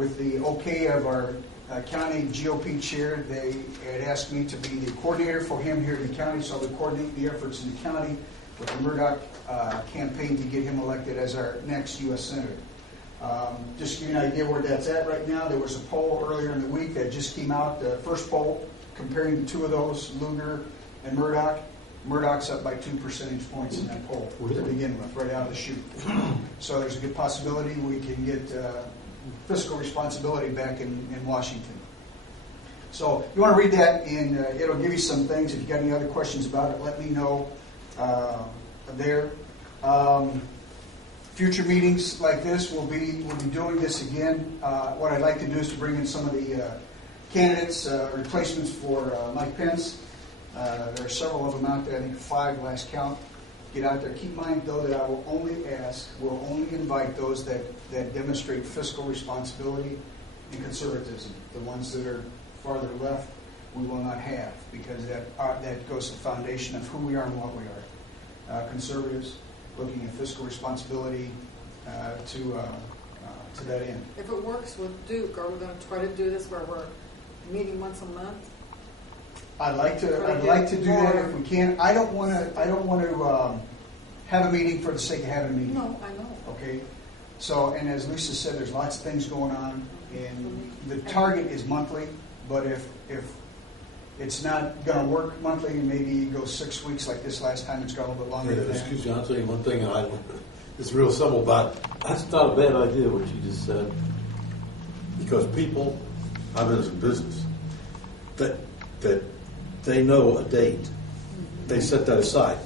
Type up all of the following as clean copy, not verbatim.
with the okay of our county GOP chair, they had asked me to be the coordinator for him here in the county, so I'll be coordinating the efforts in the county with the Murdoch campaign to get him elected as our next U.S. Senator. Just to give you an idea where that's at right now, there was a poll earlier in the week that just came out, the first poll, comparing the two of those, Lugar and Murdoch. Murdoch's up by 2 percentage points in that poll to begin with, right out of the chute. So there's a good possibility we can get fiscal responsibility back in Washington. So you want to read that, and it'll give you some things. If you got any other questions about it, let me know there. Future meetings like this, we'll be doing this again. What I'd like to do is to bring in some of the candidates, replacements for Mike Pence. There are several of them out there, I think 5 last count. Get out there. Keep in mind, though, that I will only invite those that demonstrate fiscal responsibility and conservatism. The ones that are farther left, we will not have, because that goes to the foundation of who we are and what we are. Conservatives, looking at fiscal responsibility to that end. If it works with Duke, are we going to try to do this where we're meeting once a month? I'd like to do that if we can. I don't want to have a meeting for the sake of having a meeting. No, I know. Okay. So, and as Lisa said, there's lots of things going on, and the target is monthly. But if it's not going to work monthly, maybe go 6 weeks like this last time. It's got a little bit longer than that. Excuse me, I'll tell you one thing. It's real simple, but that's not a bad idea what you just said, because people, I've been in business, that they know a date. They set that aside.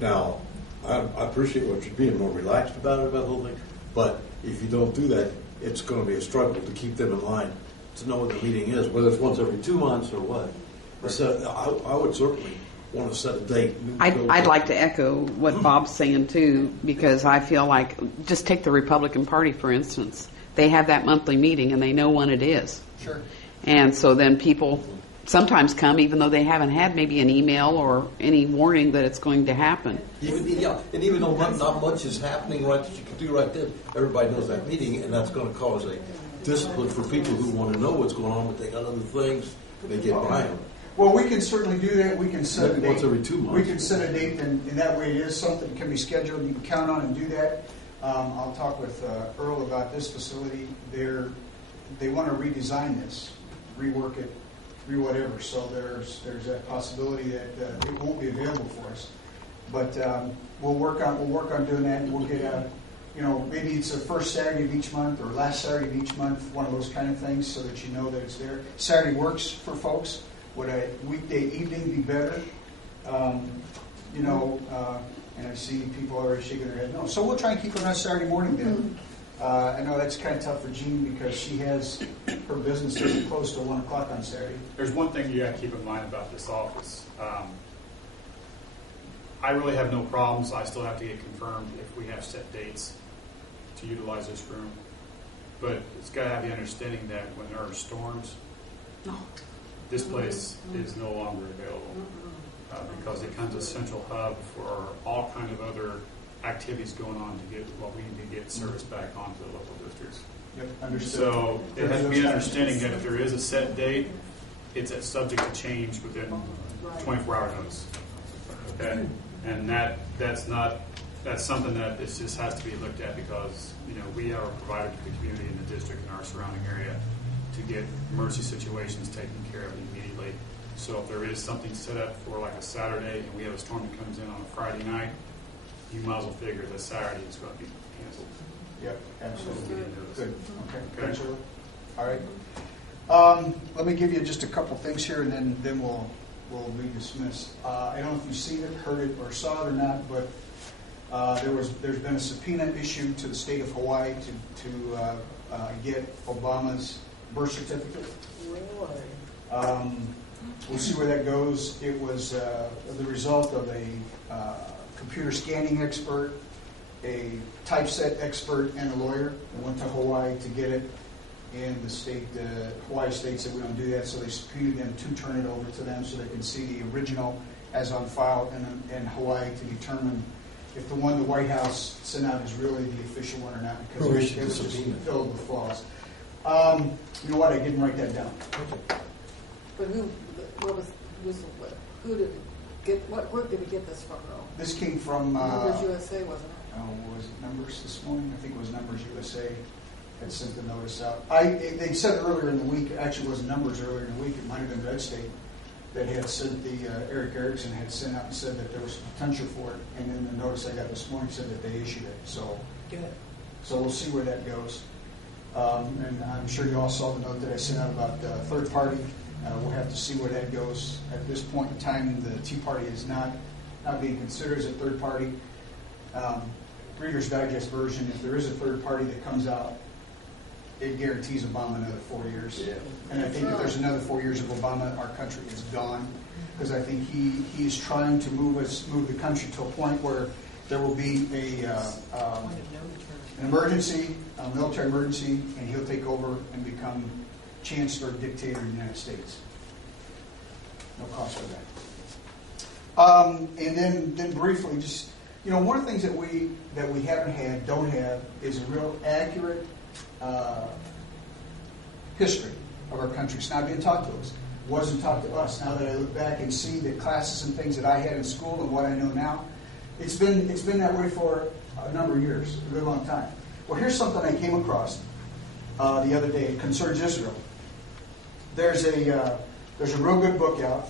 Now, I appreciate what you're being more relaxed about the whole thing, but if you don't do that, it's going to be a struggle to keep them in line to know what the meeting is, whether it's once every 2 months or what. So I would certainly want to set a date. I'd like to echo what Bob's saying too, because I feel like, just take the Republican Party for instance. They have that monthly meeting and they know when it is. Sure. And so then people sometimes come even though they haven't had maybe an email or any warning that it's going to happen. And even though not much is happening right that you can do right then, everybody knows that meeting, and that's going to cause a discipline for people who want to know what's going on, but they got other things, they get by them. Well, we can certainly do that. We can set Maybe a date. once every 2 months. We can set a date, and that way it is something that can be scheduled. You can count on and do that. I'll talk with Earl about this facility. They want to redesign this, rework it, whatever. So there's that possibility that it won't be available for us. But we'll work on doing that. And we'll get maybe it's the first Saturday of each month or last Saturday of each month, one of those kind of things, so that you know that it's there. Saturday works for folks. Would a weekday evening be better? And I see people already shaking their head no. So we'll try and keep it on Saturday morning then. I know that's kind of tough for Jean because she has her business doesn't close till 1 o'clock on Saturday. There's one thing you got to keep in mind about this office. I really have no problems. I still have to get confirmed if we have set dates to utilize this room. But it's got to have the understanding that when there are storms, this place is no longer available because it becomes a central hub for all kind of other activities going on to get what we need to get service back onto the local districts. Yep, understood. So it has to be an understanding that if there is a set date, it's subject to change within 24-hour notice. Okay, and that's something that it just has to be looked at because we are a provider to the community in the district and our surrounding area to get emergency situations taken care of immediately. So if there is something set up for like a Saturday and we have a storm that comes in on a Friday night, you might as well figure that Saturday is going to be canceled. Yep, absolutely. Good. Okay. Okay. All right. Let me give you just a couple things here, and then we'll be dismissed. I don't know if you've seen it, heard it, or saw it or not, but there's been a subpoena issued to the state of Hawaii to get Obama's birth certificate. We'll see where that goes. It was the result of a computer scanning expert, a typeset expert, and a lawyer that went to Hawaii to get it. And the state, Hawaii State said we don't do that, so they subpoenaed them to turn it over to them so they can see the original as on file in Hawaii to determine if the one the White House sent out is really the official one or not, because it was just filled with flaws. You know what, I didn't write that down. But who did it get, what group did he get this from though? This came from, Numbers USA, wasn't it? was it Numbers this morning? I think it was Numbers USA had sent the notice out. They said earlier in the week, actually it was Numbers earlier in the week, it might have been Red State, that had sent Eric Erickson had sent out and said that there was potential for it. And then the notice I got this morning said that they issued it. So we'll see where that goes. And I'm sure you all saw the note that I sent out about third party. We'll have to see where that goes. At this point in time, the Tea Party is not being considered as a third party. Reader's Digest version, if there is a third party that comes out, it guarantees Obama another 4 years. Yeah. And I think if there's another 4 years of Obama, our country is gone. Because I think he is trying to move the country to a point where there will be an emergency, a military emergency, and he'll take over and become chancellor, dictator of the United States. No cost for that. And then briefly, just one of the things that we haven't had, don't have, is a real accurate history of our country. It's not being taught to us. It wasn't taught to us. Now that I look back and see the classes and things that I had in school and what I know now, it's been that way for a number of years, a good long time. Well, here's something I came across the other day. It concerns Israel. There's a real good book out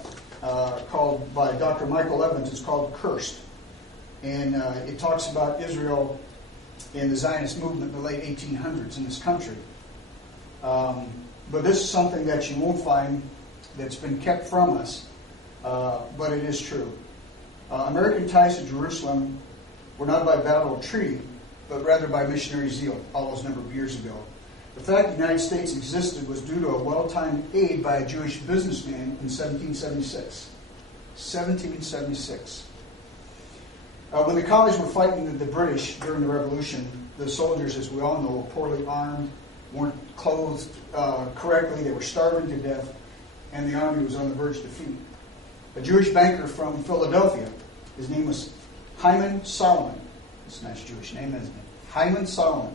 called by Dr. Michael Evans. It's called Cursed, and it talks about Israel and the Zionist movement in the late 1800s in this country. But this is something that you won't find that's been kept from us, but it is true. American ties to Jerusalem were not by battle or treaty, but rather by missionary zeal all those number of years ago. The fact the United States existed was due to a well-timed aid by a Jewish businessman in 1776. 1776. When the colonies were fighting the British during the Revolution, the soldiers, as we all know, were poorly armed, weren't clothed correctly, they were starving to death, and the army was on the verge of defeat. A Jewish banker from Philadelphia, his name was Hyman Solomon. It's a nice Jewish name, isn't it? Hyman Solomon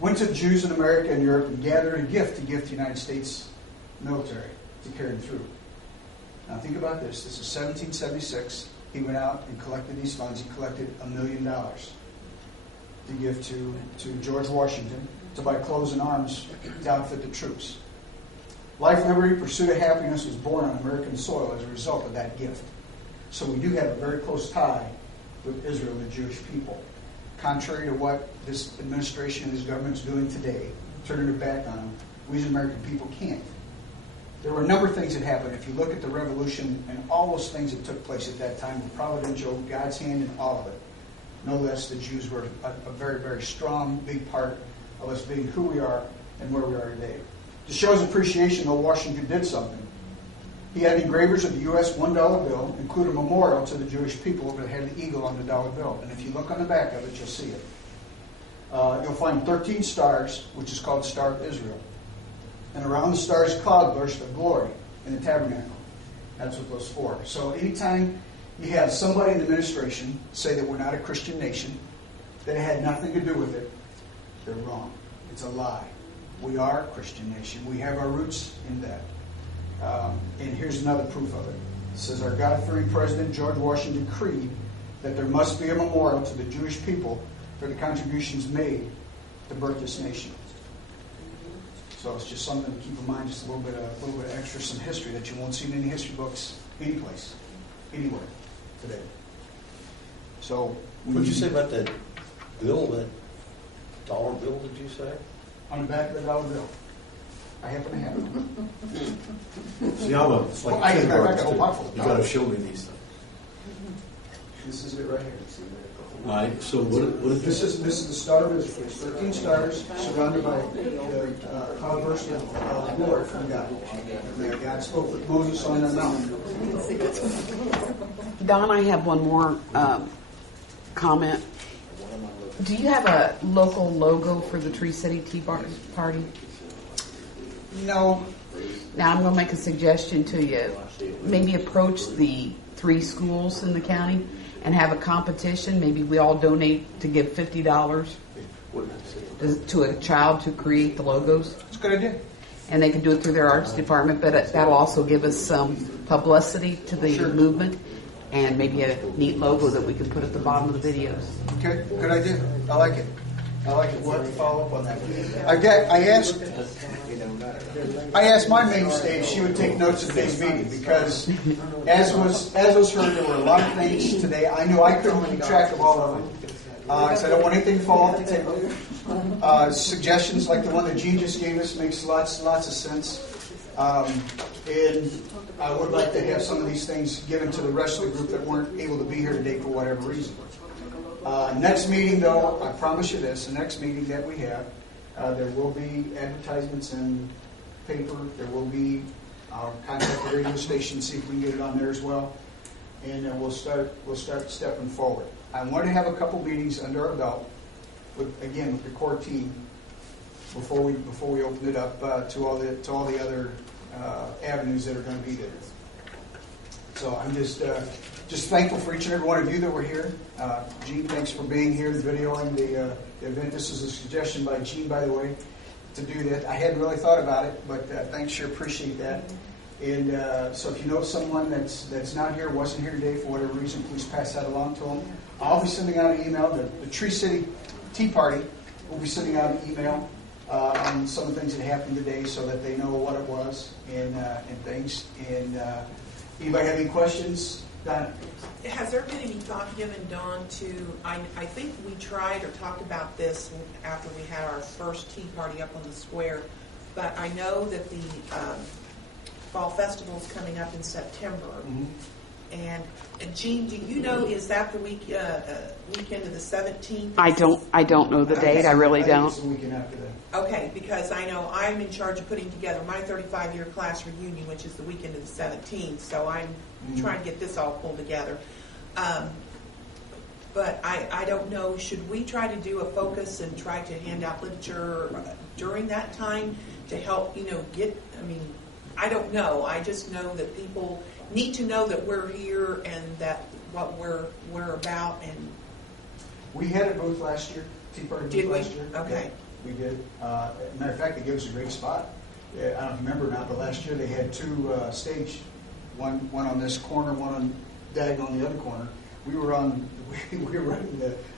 went to the Jews in America and Europe and gathered a gift to give to the United States military to carry them through. Now think about this. This is 1776. He went out and collected these funds. He collected $1 million to give to George Washington to buy clothes and arms to outfit the troops. Life, liberty, pursuit of happiness was born on American soil as a result of that gift. So we do have a very close tie with Israel and the Jewish people. Contrary to what this administration and this government is doing today, turning their back on them, we as American people can't. There were a number of things that happened. If you look at the revolution and all those things that took place at that time, were providential, God's hand in all of it. No less, the Jews were a very, very strong, big part of us being who we are and where we are today. To show his appreciation, though, Washington did something. He had engravers of the U.S. $1 bill include a memorial to the Jewish people over the head of the eagle on the dollar bill. And if you look on the back of it, you'll see it. You'll find 13 stars, which is called the Star of Israel. And around the stars, a cloud burst of glory in the tabernacle. That's what those for. So anytime you have somebody in the administration say that we're not a Christian nation, that it had nothing to do with it, they're wrong. It's a lie. We are a Christian nation. We have our roots in that. And here's another proof of it. It says our God-fearing President George Washington decreed that there must be a memorial to the Jewish people for the contributions made to birth this nation. So it's just something to keep in mind, just a little bit of extra, some history that you won't see in any history books, any place, anywhere today. So, what did you say about that bill, that dollar bill, did you say? On the back of the dollar bill. I happen to have it. See, I'm a Well, I got a whole box full of You got to dollars. show me these things. This is it right here. See, All right, so what is this is the Star of Israel. 13 stars surrounded by the cloud burst of glory from God. And God spoke with Moses on the mountain. Don, I have one more comment. Do you have a local logo for the Tree City Tea Party? No. Now, I'm going to make a suggestion to you. Maybe approach the 3 schools in the county and have a competition. Maybe we all donate to give $50. What did I say? to a child to create the logos. It's a good idea. And they can do it through their arts department, but that'll also give us some publicity to the Sure. movement and maybe a neat logo that we can put at the bottom of the videos. Okay, good idea. I like it. We'll have to follow up on that. I asked my mainstay if she would take notes of today's meeting because, as was heard, there were a lot of things today. I knew I couldn't keep track of all of them. So I don't want anything to fall off the table. Suggestions like the one that Gene just gave us makes lots of sense. And I would like to have some of these things given to the rest of the group that weren't able to be here today for whatever reason. Next meeting, though, I promise you this, the next meeting that we have, there will be advertisements in paper. There will be, I'll contact the radio station, see if we can get it on there as well. And we'll start stepping forward. I want to have a couple meetings under our belt, with the core team, before we open it up to all the other avenues that are going to be there. So I'm just thankful for each and every one of you that were here. Gene, thanks for being here and videoing the event. This is a suggestion by Gene, by the way, to do that. I hadn't really thought about it, but thanks, sure appreciate that. And so if you know someone that's not here, wasn't here today for whatever reason, please pass that along to them. I'll be sending out an email. The Tree City Tea Party will be sending out an email on some of the things that happened today so that they know what it was and things. And anybody have any questions? Donna? Has there been any thought given, Dawn, to, I think we tried or talked about this after we had our first tea party up on the square, but I know that the Fall Festival is coming up in September. Mm-hmm. And Jean, do you know, is that the weekend of the 17th? I don't know the date. I really don't. It's the weekend after that. Okay, because I know I'm in charge of putting together my 35-year class reunion, which is the weekend of the 17th, so I'm trying to get this all pulled together. But I don't know, should we try to do a focus and try to hand out literature during that time to help, I don't know. I just know that people need to know that we're here and that what we're about. And We had a booth last year, Tea Party booth Did we? last year. Okay. Yeah, we did. Matter of fact, they gave us a great spot. Yeah, I don't remember now, but last year they had two stage, one on this corner, one on diagonal on the other corner. We were running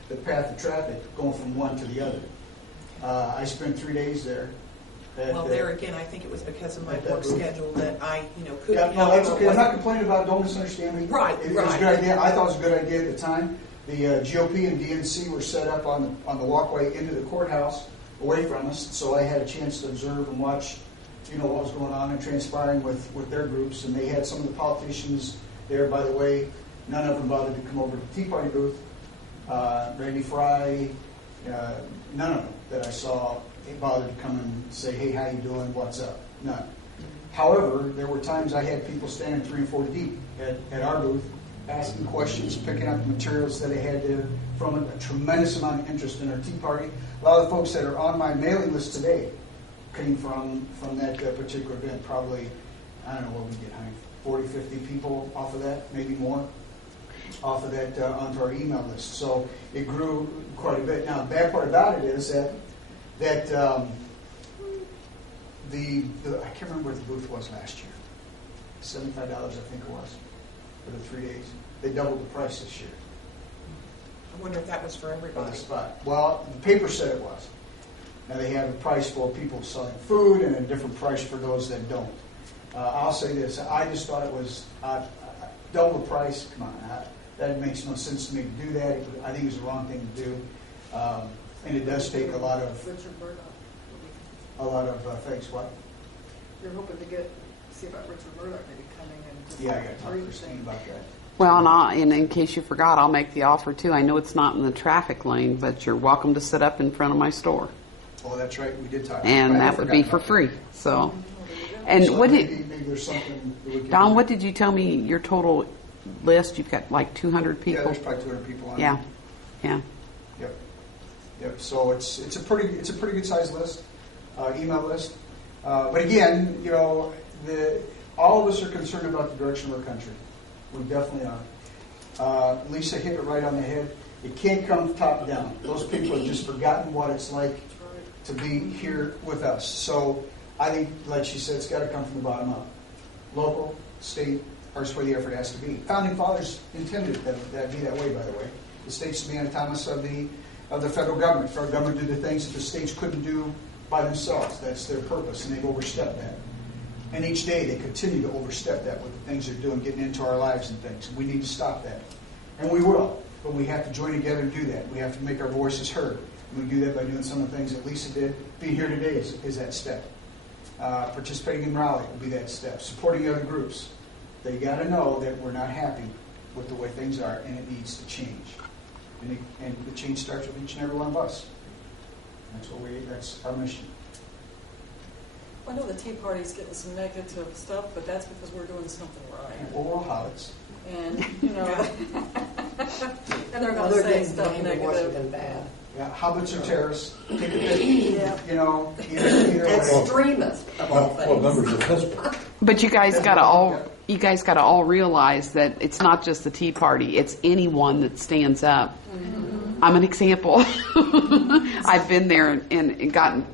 the path of traffic going from one to the other. I spent 3 days there. Well, there again, I think it was because of my work schedule that I, couldn't Yeah, no, help. that's okay. I'm not complaining about it. Don't misunderstand me. Right, It was a good idea. I thought it was a good idea at the time. The GOP and DNC were set up on the walkway into the courthouse away from us, so I had a chance to observe and watch, what was going on and transpiring with their groups. And they had some of the politicians there, by the way. None of them bothered to come over to the Tea Party booth. Randy Fry, none of them that I saw bothered to come and say, hey, how you doing, what's up? None. However, there were times I had people standing 3 and 4 deep at our booth, asking questions, picking up the materials that I had there from a tremendous amount of interest in our Tea Party. A lot of the folks that are on my mailing list today came from that particular event. Probably, I don't know what we get, 40, 50 people off of that, maybe more, off of that onto our email list. So it grew quite a bit. Now, the bad part about it is that I can't remember what the booth was last year. $75, I think it was, for the 3 days. They doubled the price this year I wonder if that was for on everybody. the spot. Well, the paper said it was. Now they have a price for people selling food and a different price for those that don't. I'll say this: I just thought it was double the price. Come on, that makes no sense to me to do that. I think it's the wrong thing to do, and it does take a lot of Richard Burdock. thanks. What? You're hoping to see about Richard Burdock maybe coming and just Yeah, I got to talk to read Christine things. about that. Well, and in case you forgot, I'll make the offer too. I know it's not in the traffic lane, but you're welcome to sit up in front of my store, Oh, that's right. We did talk. and I that would be forgot for about free. that. So, and So what maybe did there's something that we can Don? do. What did you tell me? Your total list? You've got like 200 Yeah, people. there's probably 200 people on Yeah, it. yeah. Yep. So it's a pretty good sized list, email list. But again, all of us are concerned about the direction of our country. We definitely are. Lisa hit it right on the head. It can't come top down. Those people have just forgotten what it's like to be here with us. So I think, like she said, it's got to come from the bottom up. Local, state, that's where the effort has to be. Founding fathers intended that be that way, by the way. The states to be autonomous of the federal government. Federal government do the things that the states couldn't do by themselves. That's their purpose, and they've overstepped that. And each day they continue to overstep that with the things they're doing, getting into our lives and things. We need to stop that. And we will. But we have to join together and do that. We have to make our voices heard. And we do that by doing some of the things that Lisa did. Being here today is that step. Participating in Raleigh will be that step. Supporting other groups. They got to know that we're not happy with the way things are, and it needs to change. And the change starts with each and every one of us. That's our mission. I know the Tea Party's getting some negative stuff, but that's because we're doing something right. Well, we're all hobbits. And, you know, and they're going Other to say than stuff blame it wasn't negative. been bad. Yeah, hobbits are terrorists. Take a pick. Yeah. You know, either way. Extremist of all Well, things. members of Pittsburgh. But you guys got to all realize that it's not just the Tea Party; it's anyone that stands up. Mm-hmm. I'm an example. I've been there and gotten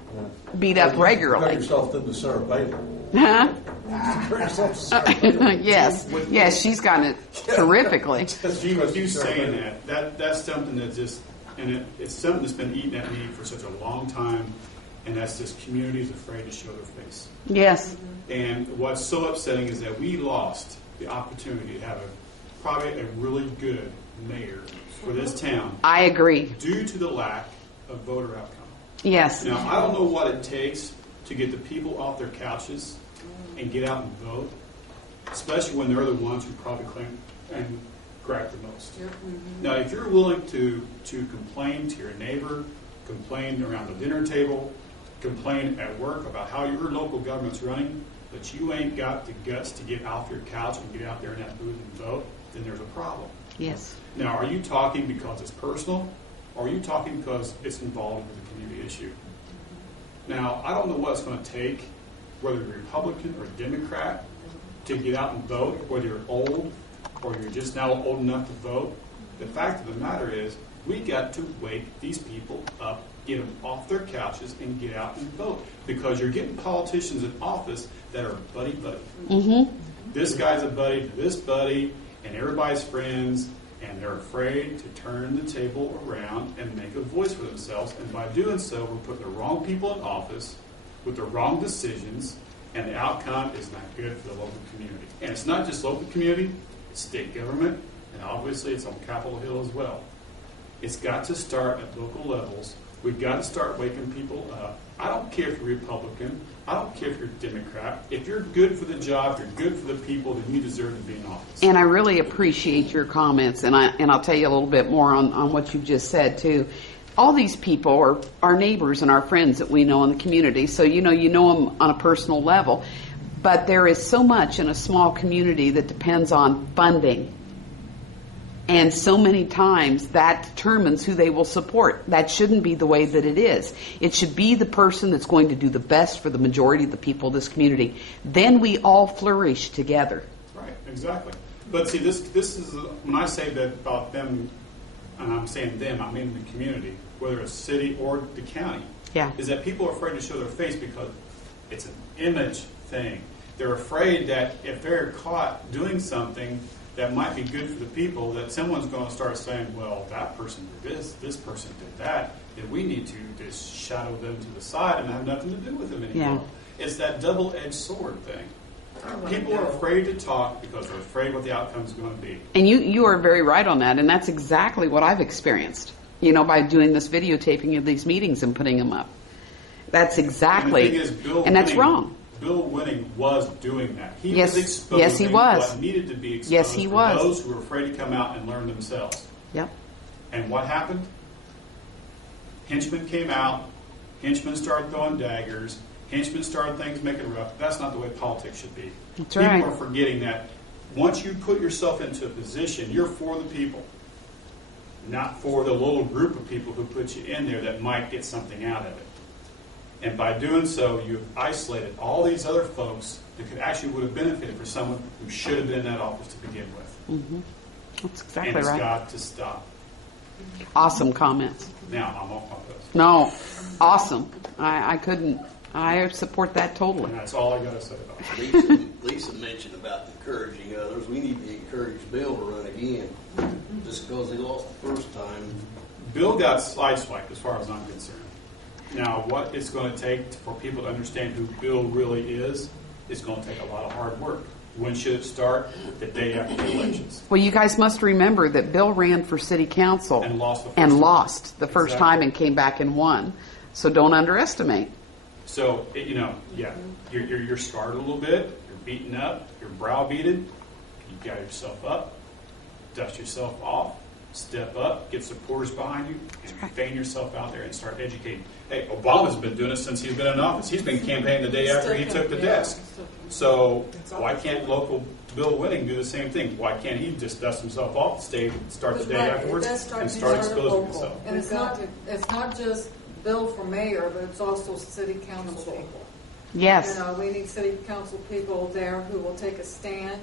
beat up regularly. Got yourself into Sarah Bailey. Huh? Got yourself to Sarah Bailey. yes, she's gotten it terrifically. With you saying that's something that just, and it's something that's been eating at me for such a long time, and that's just communities afraid to show their face. Yes. And what's so upsetting is that we lost the opportunity to have probably a really good mayor for this town I agree. due to the lack of voter outcome. Yes. Now, I don't know what it takes to get the people off their couches and get out and vote, especially when they're the ones who probably claim and gripe the most. Now, if you're willing to complain to your neighbor, complain around the dinner table, complain at work about how your local government's running, but you ain't got the guts to get off your couch and get out there in that booth and vote, then there's a problem. Yes. Now, are you talking because it's personal, or are you talking because it's involved with a community issue? Now, I don't know what it's going to take, whether you're Republican or Democrat, to get out and vote, whether you're old or you're just now old enough to vote. The fact of the matter is, we got to wake these people up, get them off their couches, and get out and vote. Because you're getting politicians in office that are buddy-buddy. Mm-hmm. This guy's a buddy to this buddy, and everybody's friends, and they're afraid to turn the table around and make a voice for themselves. And by doing so, we're putting the wrong people in office with the wrong decisions, and the outcome is not good for the local community. And it's not just local community, it's state government, and obviously it's on Capitol Hill as well. It's got to start at local levels. We've got to start waking people up. I don't care if you're Republican. I don't care if you're Democrat. If you're good for the job, you're good for the people, then you deserve to be in office. And I really appreciate your comments, and I'll tell you a little bit more on what you've just said too. All these people are our neighbors and our friends that we know in the community, so you know them on a personal level. But there is so much in a small community that depends on funding. And so many times that determines who they will support. That shouldn't be the way that it is. It should be the person that's going to do the best for the majority of the people of this community. Then we all flourish together. Right, exactly. But see, this is, when I say that about them, and I'm saying them, I mean the community, whether it's city or the county, Yeah. is that people are afraid to show their face because it's an image thing. They're afraid that if they're caught doing something that might be good for the people, that someone's going to start saying, well, that person did this person did that, then we need to just shadow them to the side and have nothing to do with them anymore. Yeah. It's that double-edged sword thing. People are afraid to talk because they're afraid what the outcome is going to be. And you are very right on that, and that's exactly what I've experienced, by doing this videotaping of these meetings and putting them up. That's exactly, And the thing is, Bill and that's Winning- wrong. Bill Winning was doing that. He Yes. was exposing Yes, he was. what needed to be exposed Yes, he for was. those who were afraid to come out and learn themselves. Yep. And what happened? Henchmen came out. Henchmen started throwing daggers. Henchmen started things making rough. That's not the way politics should be. That's People right. are forgetting that once you put yourself into a position, you're for the people, not for the little group of people who put you in there that might get something out of it. And by doing so, you've isolated all these other folks that could actually would have benefited for someone who should have been in that office to begin with. Mm-hmm. That's exactly And it's right. got to stop. Awesome comments. Now, I'm off my post. No, awesome. I support that totally. And that's all I got to say about it. Lisa mentioned about encouraging others. We need to encourage Bill to run again, just because he lost the first time. Bill got sideswiped as far as I'm concerned. Now, what it's going to take for people to understand who Bill really is, it's going to take a lot of hard work. When should it start? The day after the elections. Well, you guys must remember that Bill ran for city council And lost the first and time. lost the first Exactly. time and came back and won. So don't underestimate. So, you're scarred a little bit, you're beaten up, you're browbeaten, you gather yourself up, dust yourself off, step up, get supporters behind you, and feign yourself out there and start educating. Hey, Obama's been doing it since he's been in office. He's been campaigning the day after he took the desk. So why can't local Bill Winning do the same thing? Why can't he just dust himself off, start the day afterwards, and start exposing himself? And it's not just Bill for mayor, but it's also city council people. Yes. You know, we need city council people there who will take a stand.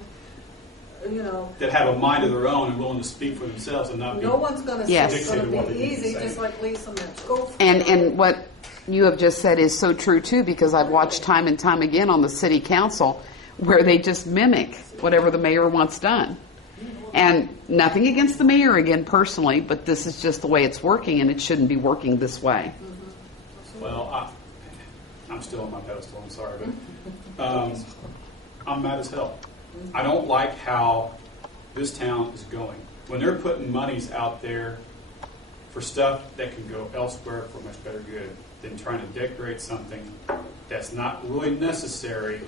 You know, That have a mind of their own and willing to speak for themselves and not be. no one's going to say Yes. it's going Dictated what to they be need to easy, say. just like Lisa mentioned. Go for And what you have just said is so true too, because I've watched time and time again on the city council where they just mimic whatever the mayor wants done. And nothing against the mayor again personally, but this is just the way it's working, and it shouldn't be working this way. Well, I'm still on my pedestal. I'm sorry, but I'm mad as hell. I don't like how this town is going. When they're putting monies out there for stuff that can go elsewhere for much better good than trying to decorate something that's not really necessary.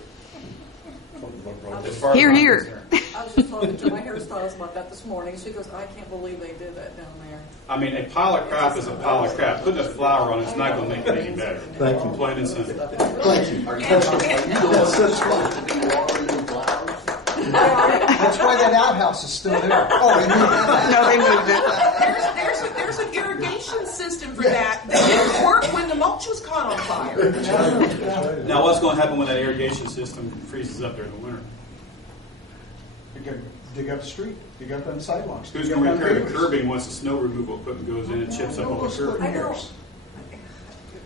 As far Here, as I'm here. concerned. I was just talking to my hairstylist about that this morning. She goes, I can't believe they did that down there. I mean, a pile of crap is a pile of crap. Putting a flower on it's not going to make it any better. Thank you. Plain and simple. Thank you. Are you supposed to be watering them flowers? That's why that outhouse is still there. Oh, and No, they moved it. There's an irrigation system for that didn't work when the mulch was caught on fire. Now, what's going to happen when that irrigation system freezes up during the winter? you can dig up the street, dig up on sidewalks. Who's dig going to up on repair the pavers. curbing once the snow removal equipment goes in and chips up all the curb? I know.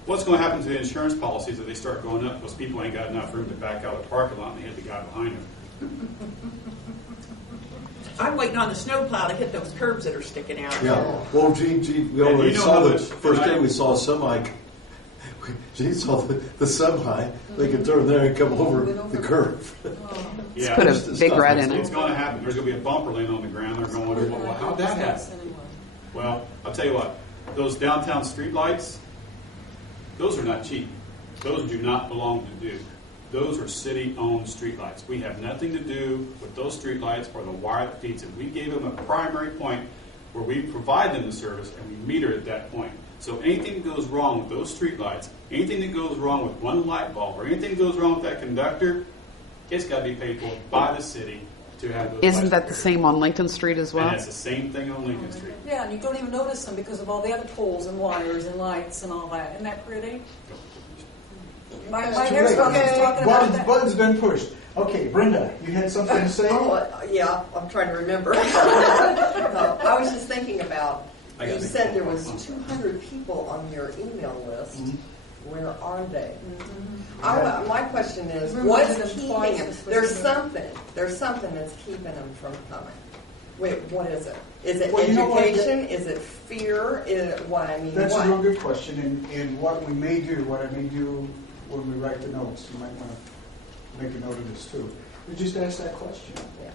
What's going to happen to the insurance policies if they start going up because people ain't got enough room to back out of the parking lot and they hit the guy behind them? I'm waiting on the snowplow to hit those curbs that are sticking out. Yeah. Well, Gene, we And already you know saw how the much- first day we saw a semi. Gene saw the semi. They could turn there and come over the curve. Yeah, Put a Just big stuff red like in it's it. going to happen. There's going to be a bumper laying on the ground. They're going, well, how'd that happen? Well, I'll tell you what. Those downtown street lights, those are not cheap. Those do not belong to Duke. Those are city-owned streetlights. We have nothing to do with those streetlights or the wire that feeds them. We gave them a primary point where we provide them the service and we meter at that point. So anything that goes wrong with those streetlights, anything that goes wrong with one light bulb, or anything that goes wrong with that conductor, it's got to be paid for by the city to have those Isn't lights that the repaired. same on Lincoln Street as well? And it's the same thing on Lincoln Street. Yeah, and you don't even notice them because of all the other poles and wires and lights and all that. Isn't that pretty? My It's too hairstylist late. was talking about that. Button's been pushed. Okay, Brenda, you had something to say? Yeah, I'm trying to remember. I was just thinking about, I got you it. said there was 200 people on your email list. Mm-hmm. Where are they? My question is, Remember what's them keeping twice them? this week. There's something that's keeping them from coming. Wait, what is it? Is it Well, you know what, education? Is it fear? Is it what? I mean, That's what? a real good question, and what we may do, what I may do when we write the notes, you might want to make a note of this too, is just ask that question. Yeah.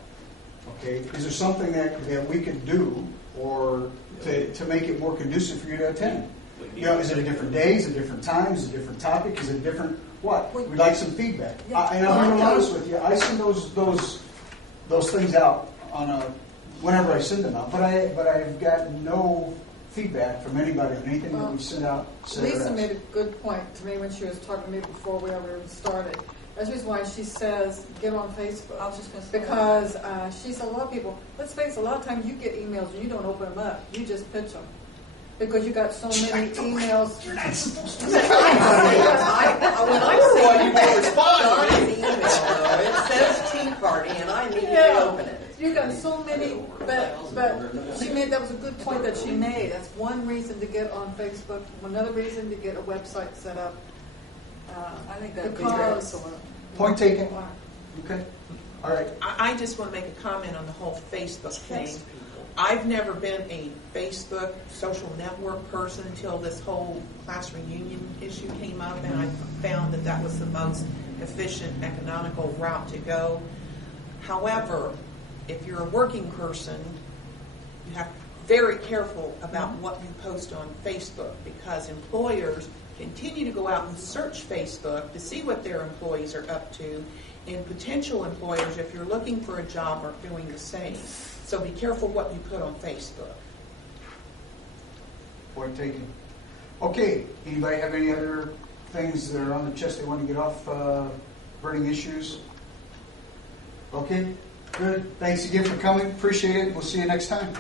Okay, is there something that we could do or to make it more conducive for you to attend? You know, is it a different day? Is it a different time? Is it a different topic? Is it different what? We'd like some feedback. Yeah. And I'm going to be honest with you, I send those things out on a whenever I send them out, but I've got no feedback from anybody on anything that we sent out. Lisa made a good point to me when she was talking to me before we ever even started. That's the reason why she says get on Facebook. I was just going to say because she said a lot of people. Let's face it, a lot of times you get emails and you don't open them up. You just pitch them because you got so many emails. When I see Donna's email, though, it says Tea Party, and I immediately open it. You got so many, but But that was a good point that she made. That's one reason to get on Facebook, another reason to get a website set up. I think that'd be Because- excellent. Point taken. Okay. All right. I just want to make a comment on the whole Facebook thing. I've never been a Facebook social network person until this whole class reunion issue came up, and I found that that was the most efficient, economical route to go. However, if you're a working person, you have to be very careful about what you post on Facebook, because employers continue to go out and search Facebook to see what their employees are up to, and potential employers, if you're looking for a job, are doing the same. So be careful what you put on Facebook. Point taken. Okay, anybody have any other things that are on the chest they want to get off, burning issues? Okay, good. Thanks again for coming. Appreciate it. We'll see you next time.